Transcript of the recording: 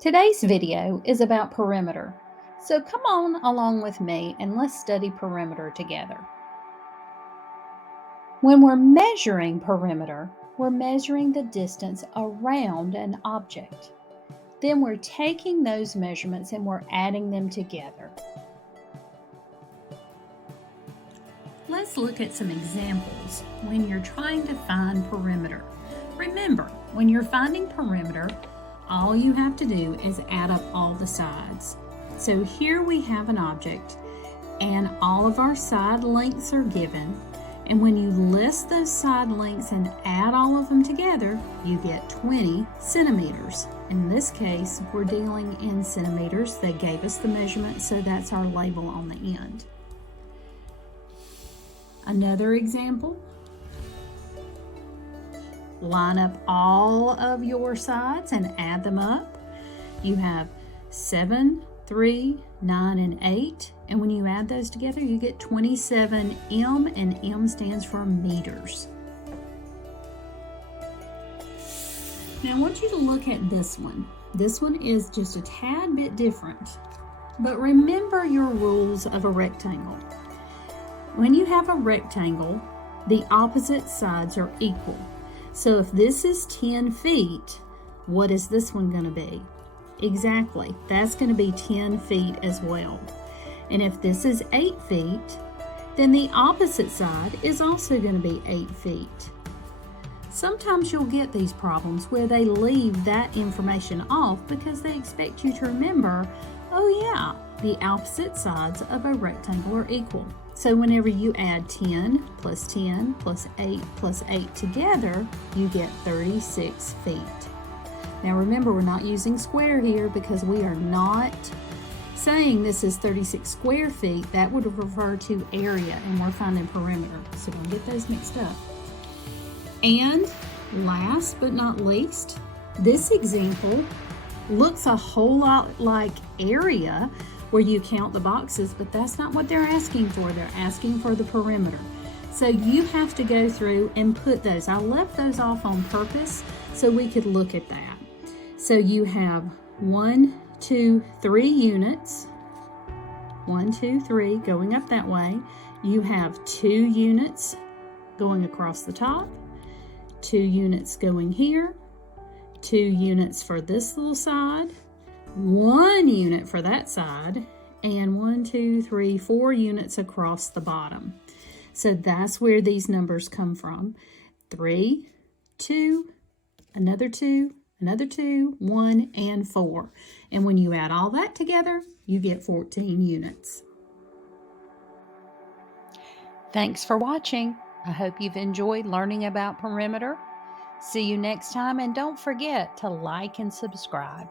Today's video is about perimeter, so come on along with me and let's study perimeter together. When we're measuring perimeter, we're measuring the distance around an object. Then we're taking those measurements and we're adding them together. Let's look at some examples when you're trying to find perimeter. Remember, when you're finding perimeter, all you have to do is add up all the sides. So here we have an object and all of our side lengths are given. And when you list those side lengths and add all of them together, you get 20 centimeters. In this case, we're dealing in centimeters. They gave us the measurement, so that's our label on the end. Another example. Line up all of your sides and add them up. You have 7, 3, 9, and 8. And when you add those together, you get 27 M, and M stands for meters. Now I want you to look at this one. This one is just a tad bit different. But remember your rules of a rectangle. When you have a rectangle, the opposite sides are equal. So if this is 10 feet, what is this one going to be? Exactly, that's going to be 10 feet as well. And if this is 8 feet, then the opposite side is also going to be 8 feet. Sometimes you'll get these problems where they leave that information off because they expect you to remember, oh yeah, the opposite sides of a rectangle are equal. So whenever you add 10 plus 10 plus 8 plus 8 together, you get 36 feet. Now remember, we're not using square here because we are not saying this is 36 square feet. That would refer to area, and we're finding perimeter. So don't get those mixed up. And last but not least, this example looks a whole lot like area, where you count the boxes, but that's not what they're asking for. They're asking for the perimeter. So you have to go through and put those. I left those off on purpose so we could look at that. So you have 1, 2, 3 units. 1, 2, 3 going up that way. You have 2 units going across the top, 2 units going here, 2 units for this little side, 1 unit for that side, and 1, 2, 3, 4 units across the bottom. So that's where these numbers come from. 3, 2, another 2, another 2, 1, and 4. And when you add all that together, you get 14 units. Thanks for watching. I hope you've enjoyed learning about perimeter. See you next time, and don't forget to like and subscribe.